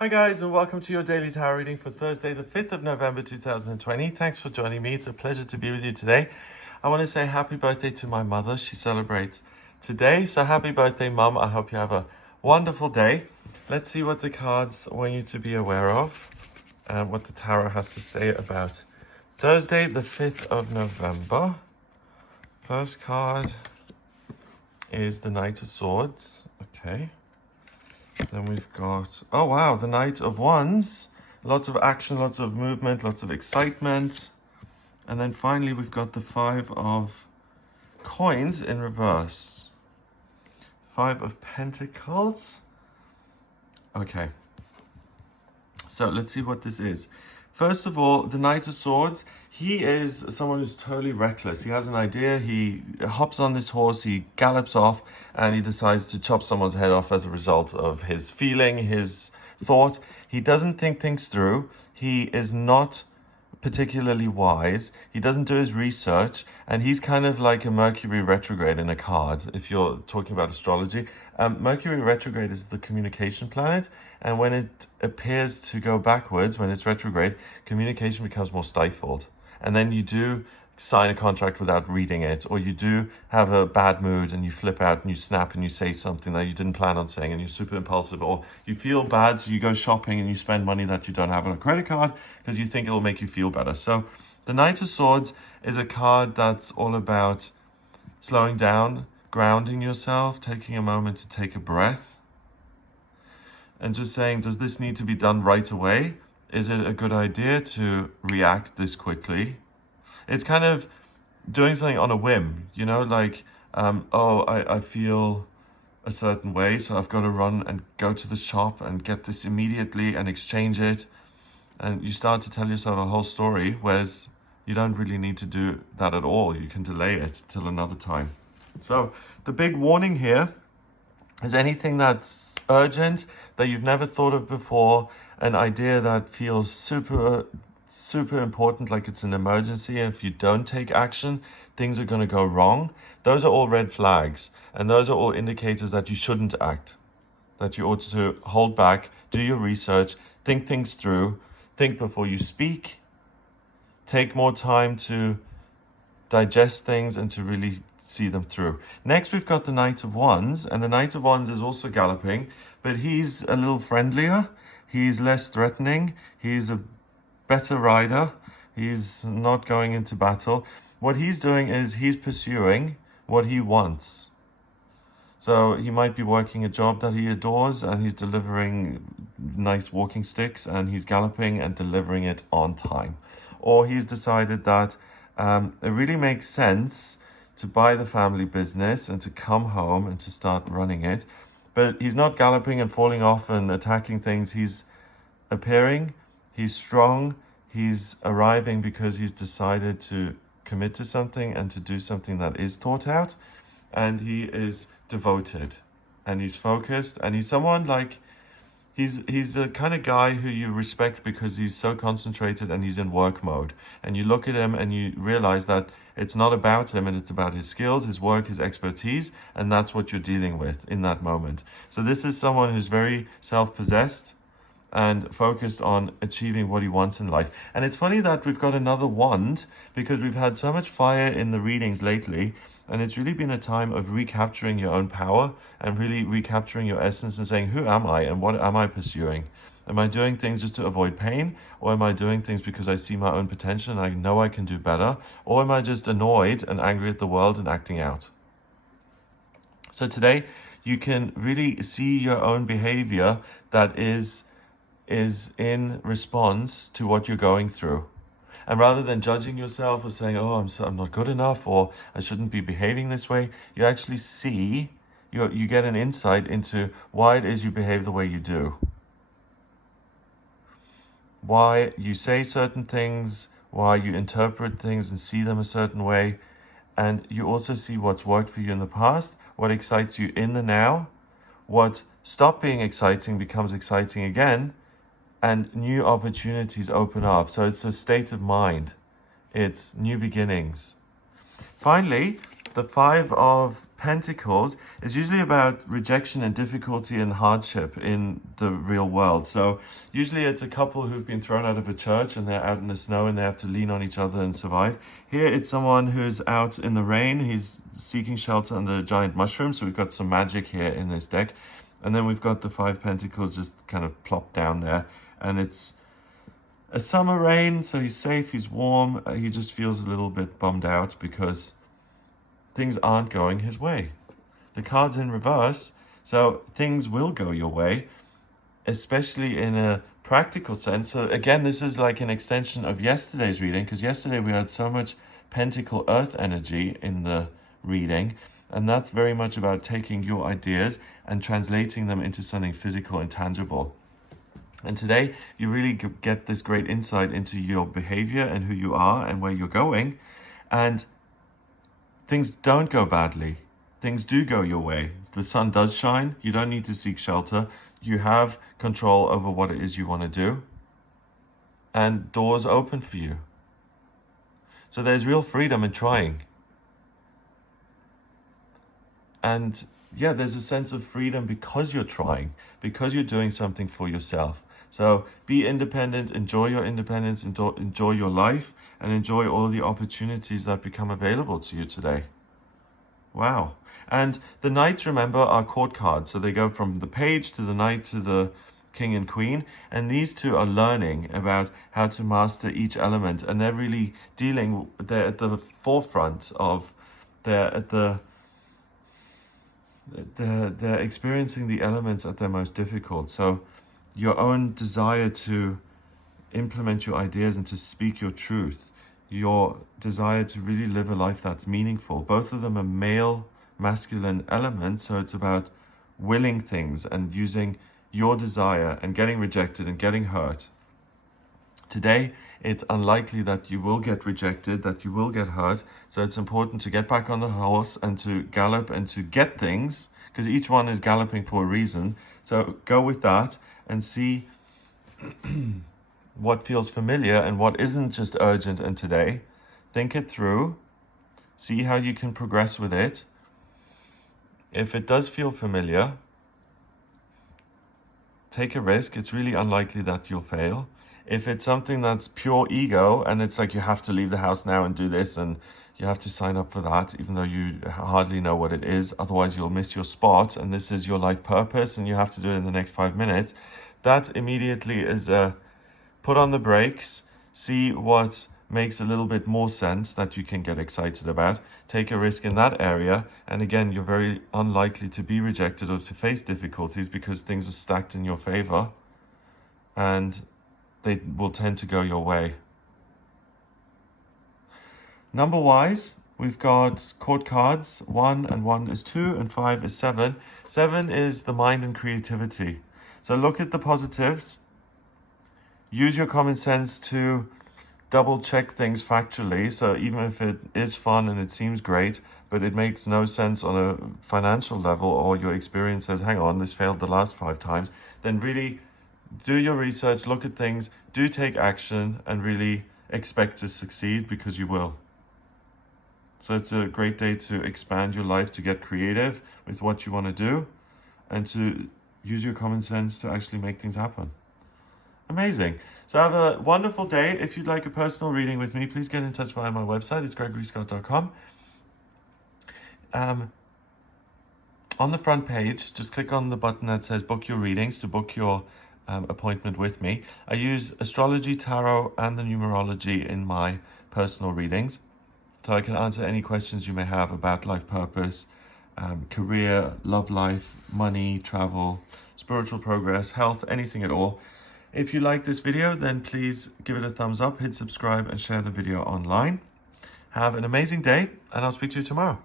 Hi guys, and welcome to your daily tarot reading for Thursday the 5th of November 2020. Thanks for joining me. It's a pleasure to be with you today. I want to say happy birthday to my mother. She celebrates today. So happy birthday, Mum. I hope you have a wonderful day. Let's see what the cards want you to be aware of and what the tarot has to say about Thursday the 5th of November. First card is the Knight of Swords. Okay. Then we've got, oh wow, the Knight of Wands. Lots of action, lots of movement, lots of excitement. And then finally we've got the Five of Coins in reverse. Five of Pentacles. Okay. So let's see what this is. First of all, the Knight of Swords. He is someone who's totally reckless. He has an idea, he hops on this horse, he gallops off, and he decides to chop someone's head off as a result of his feeling, his thought. He doesn't think things through. He is not particularly wise. He doesn't do his research, and he's kind of like a Mercury retrograde in a card, if you're talking about astrology. Mercury retrograde is the communication planet, and when it appears to go backwards, when it's retrograde, communication becomes more stifled. And then you do sign a contract without reading it, or you do have a bad mood and you flip out and you snap and you say something that you didn't plan on saying and you're super impulsive, or you feel bad, so you go shopping and you spend money that you don't have on a credit card because you think it will make you feel better. So the Knight of Swords is a card that's all about slowing down, grounding yourself, taking a moment to take a breath, and just saying, does this need to be done right away? Is it a good idea to react this quickly? It's kind of doing something on a whim, you know, like, I feel a certain way, so I've got to run and go to the shop and get this immediately and exchange it. And you start to tell yourself a whole story, whereas you don't really need to do that at all. You can delay it till another time. So the big warning here is anything that's urgent, that you've never thought of before, an idea that feels super important, like it's an emergency, and if you don't take action, things are going to go wrong. Those are all red flags, and those are all indicators that you shouldn't act, that you ought to hold back, do your research, think things through, think before you speak, take more time to digest things and to really see them through. Next, we've got the Knight of Wands, and the Knight of Wands is also galloping, but he's a little friendlier, he's less threatening, he's a better rider, he's not going into battle. What he's doing is he's pursuing what he wants. So he might be working a job that he adores, and he's delivering nice walking sticks, and he's galloping and delivering it on time. Or he's decided that it really makes sense to buy the family business and to come home and to start running it. But he's not galloping and falling off and attacking things. He's appearing, he's strong, he's arriving because he's decided to commit to something and to do something that is thought out. And he is devoted and he's focused, and he's someone like, he's the kind of guy who you respect because he's so concentrated and he's in work mode. And you look at him and you realize that it's not about him, and it's about his skills, his work, his expertise, and that's what you're dealing with in that moment. So this is someone who's very self-possessed and focused on achieving what he wants in life. And it's funny that we've got another wand, because we've had so much fire in the readings lately, and it's really been a time of recapturing your own power and really recapturing your essence and saying, who am I and what am I pursuing? Am I doing things just to avoid pain? Or am I doing things because I see my own potential and I know I can do better? Or am I just annoyed and angry at the world and acting out? So today you can really see your own behavior that is in response to what you're going through. And rather than judging yourself or saying, oh, I'm not good enough, or I shouldn't be behaving this way, you actually see, you get an insight into why it is you behave the way you do. Why you say certain things, why you interpret things and see them a certain way. And you also see what's worked for you in the past, what excites you in the now, what stopped being exciting becomes exciting again, and new opportunities open up. So it's a state of mind. It's new beginnings. Finally, the Five of Pentacles is usually about rejection and difficulty and hardship in the real world. So usually it's a couple who've been thrown out of a church and they're out in the snow and they have to lean on each other and survive. Here it's someone who's out in the rain. He's seeking shelter under a giant mushroom. So we've got some magic here in this deck. And then we've got the Five Pentacles just kind of plopped down there. And it's a summer rain, so he's safe, he's warm. He just feels a little bit bummed out because things aren't going his way. The card's in reverse, so things will go your way, especially in a practical sense. So again, this is like an extension of yesterday's reading, because yesterday we had so much Pentacle Earth energy in the reading, and that's very much about taking your ideas and translating them into something physical and tangible. And today, you really get this great insight into your behavior and who you are and where you're going. And things don't go badly. Things do go your way. The sun does shine. You don't need to seek shelter. You have control over what it is you want to do. And doors open for you. So there's real freedom in trying. And yeah, there's a sense of freedom because you're trying, because you're doing something for yourself. So be independent, enjoy your independence, enjoy your life, and enjoy all the opportunities that become available to you today. Wow. And the knights, remember, are court cards. So they go from the page to the knight to the king and queen. And these two are learning about how to master each element. And they're really dealing, they're at the forefront of, they're experiencing the elements at their most difficult. So your own desire to implement your ideas and to speak your truth, your desire to really live a life that's meaningful. Both of them are male, masculine elements, so it's about willing things and using your desire and getting rejected and getting hurt. Today, it's unlikely that you will get rejected, that you will get hurt, so it's important to get back on the horse and to gallop and to get things, because each one is galloping for a reason. So go with that and see what feels familiar and what isn't just urgent and today. Think it through. See how you can progress with it. If it does feel familiar, take a risk. It's really unlikely that you'll fail. If it's something that's pure ego and it's like you have to leave the house now and do this and you have to sign up for that, even though you hardly know what it is, otherwise you'll miss your spot and this is your life purpose and you have to do it in the next 5 minutes, that immediately is a put on the brakes, see what makes a little bit more sense that you can get excited about, take a risk in that area, and again, you're very unlikely to be rejected or to face difficulties because things are stacked in your favor and they will tend to go your way. Number-wise, we've got court cards. 1 and 1 is 2 and 5 is 7. 7 is the mind and creativity. So look at the positives. Use your common sense to double check things factually. So even if it is fun and it seems great, but it makes no sense on a financial level, or your experience says, hang on, this failed the last 5 times, then really do your research, look at things, do take action, and really expect to succeed, because you will. So it's a great day to expand your life, to get creative with what you want to do, and to use your common sense to actually make things happen. Amazing. So have a wonderful day. If you'd like a personal reading with me, please get in touch via my website. It's gregoryscott.com. On the front page, just click on the button that says book your readings to book your appointment with me. I use astrology, tarot, and the numerology in my personal readings. So I can answer any questions you may have about life purpose, career, love life, money, travel, spiritual progress, health, anything at all. If you like this video, then please give it a thumbs up, hit subscribe, and share the video online. Have an amazing day, and I'll speak to you tomorrow.